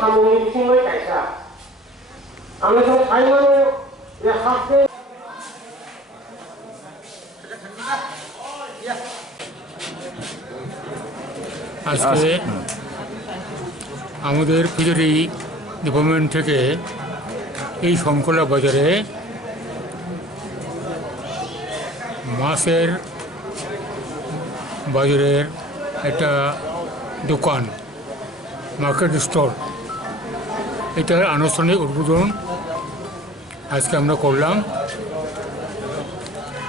সামগ্রিক বিষয় কাইসা আমি তো ফাইনালে যে হাতে আজকে আমাদের ফিশারি ডিপার্টমেন্ট থেকে এই শঙ্কলা বাজারে মাছের বাজারের একটা দোকান মার্কেট স্টল এটার আনুষ্ঠানিক উদ্বোধন আজকে আমরা করলাম।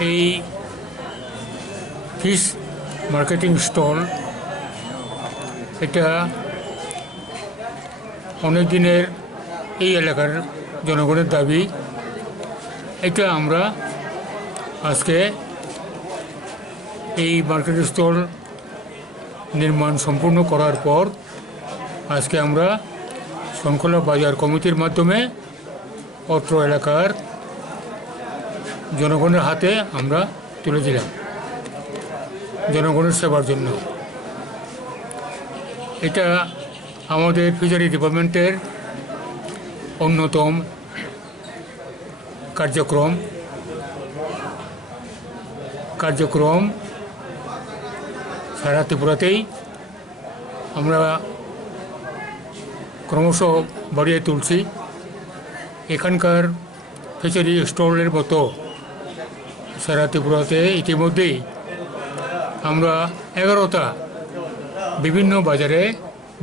এই ফিশ মার্কেটিং স্টল এটা অনেক দিনের এই এলাকার জনগণের দাবি। এটা আমরা আজকে এই মার্কেট স্টল নির্মাণ সম্পূর্ণ করার পর আজকে আমরা শঙ্কলা বাজার কমিটির মাধ্যমে অত্র এলাকার জনগণের হাতে আমরা তুলে দিলাম জনগণের সেবার জন্য। এটা আমাদের ফিশারি ডিপার্টমেন্টের অন্যতম কার্যক্রম সারা ত্রিপুরাতেই আমরা ক্রমশ বাড়িয়ে তুলছি। এখানকার ফিশারি স্টলের মতো সারা ত্রিপুরাতে ইতিমধ্যেই আমরা 11টা বিভিন্ন বাজারে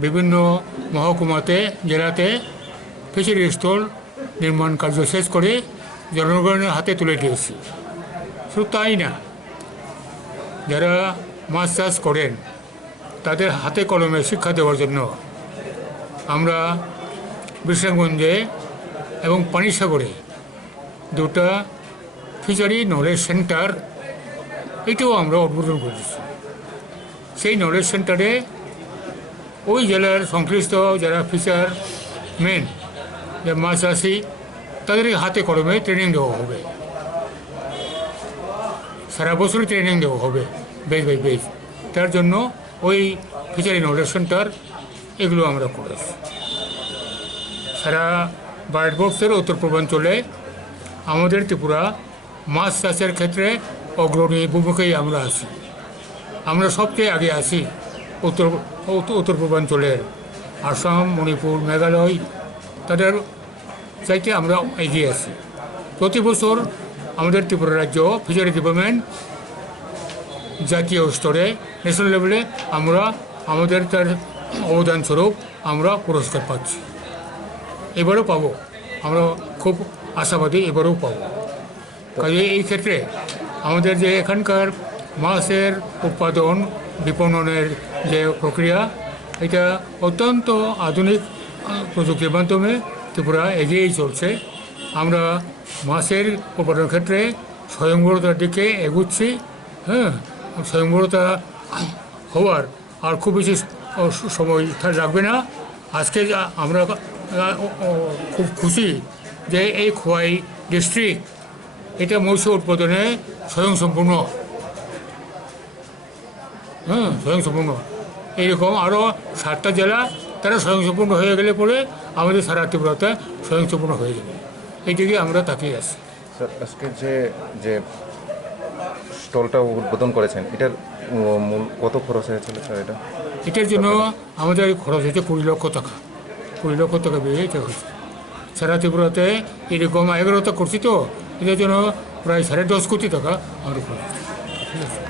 বিভিন্ন মহকুমাতে জেলাতে ফিশারি স্টল নির্মাণ কার্য শেষ করে জনগণের হাতে তুলে দিয়েছি। শুধু তাই না, যারা মাছ চাষ করেন তাদের হাতে কলমে শিক্ষা দেওয়ার জন্য আমরা বিশ্রামগঞ্জে এবং পানিসাগরে 2টা ফিশারি নলেজ সেন্টার এটাও আমরা উদ্বোধন করেছি। সেই নলেজ সেন্টারে ওই জেলার সংশ্লিষ্ট যারা ফিশারম্যান যারা মাছ চাষি তাদের হাতে কলমে ট্রেনিং দেওয়া হবে, সারা বছরই ট্রেনিং দেওয়া হবে বেজ বাই বেজ। তার জন্য ওই ফিশারি নলেজ সেন্টার এগুলো আমরা করেছি। সারা ভারতবর্ষের উত্তর পূর্বাঞ্চলে আমাদের ত্রিপুরা মাছ চাষের ক্ষেত্রে অগ্রণী ভূমিকায় আমরা আছি। আমরা সবচেয়ে আগে আছি উত্তর পূর্বাঞ্চলের আসাম, মণিপুর, মেঘালয় তাদের চাইতে আমরা এগিয়ে আছি। প্রতি বছর আমাদের ত্রিপুরা রাজ্য ফিশারি ডিপার্টমেন্ট জাতীয় স্তরে ন্যাশনাল লেভেলে আমরা আমাদের তার অবদানস্বরূপ আমরা পুরস্কার পাচ্ছি। এবারও পাবো, আমরা খুব আশাবাদী এবারও পাবো। কাজে এই ক্ষেত্রে আমাদের যে এখানকার মাছের উৎপাদন বিপণনের যে প্রক্রিয়া এটা অত্যন্ত আধুনিক প্রযুক্তির মাধ্যমে ত্রিপুরা এগিয়েই চলছে। আমরা মাছের উৎপাদনের ক্ষেত্রে স্বয়ংবরতার দিকে এগুচ্ছি। স্বয়ংবরতা হওয়ার আর খুব বেশি সময় লাগবে না। আজকে আমরা খুব খুশি যে এই খোয়াই ডিস্ট্রিক্ট এটা মৎস্য উৎপাদনে স্বয়ংসম্পূর্ণ। স্বয়ংসম্পূর্ণ এইরকম আরও 7টা জেলা তারা স্বয়ংসম্পূর্ণ হয়ে গেলে পরে আমাদের সারা ত্রিপুরাতে স্বয়ংসম্পূর্ণ হয়ে যাবে, এইদিকে আমরা তাকিয়ে আছি। স্যার, আজকে যে স্টলটা উদ্বোধন করেছেন এটার মূল কত খরচ হয়েছিল স্যার? এটার জন্য আমাদের খরচ হয়েছে 20 লক্ষ টাকা। 20 লক্ষ টাকা বেরিয়ে এটা হয়েছে। সারা ত্রিপুরাতে এরকম 11টা করছি তো এটার জন্য প্রায় 10.5 কোটি টাকা আমার খরচ। ঠিক আছে।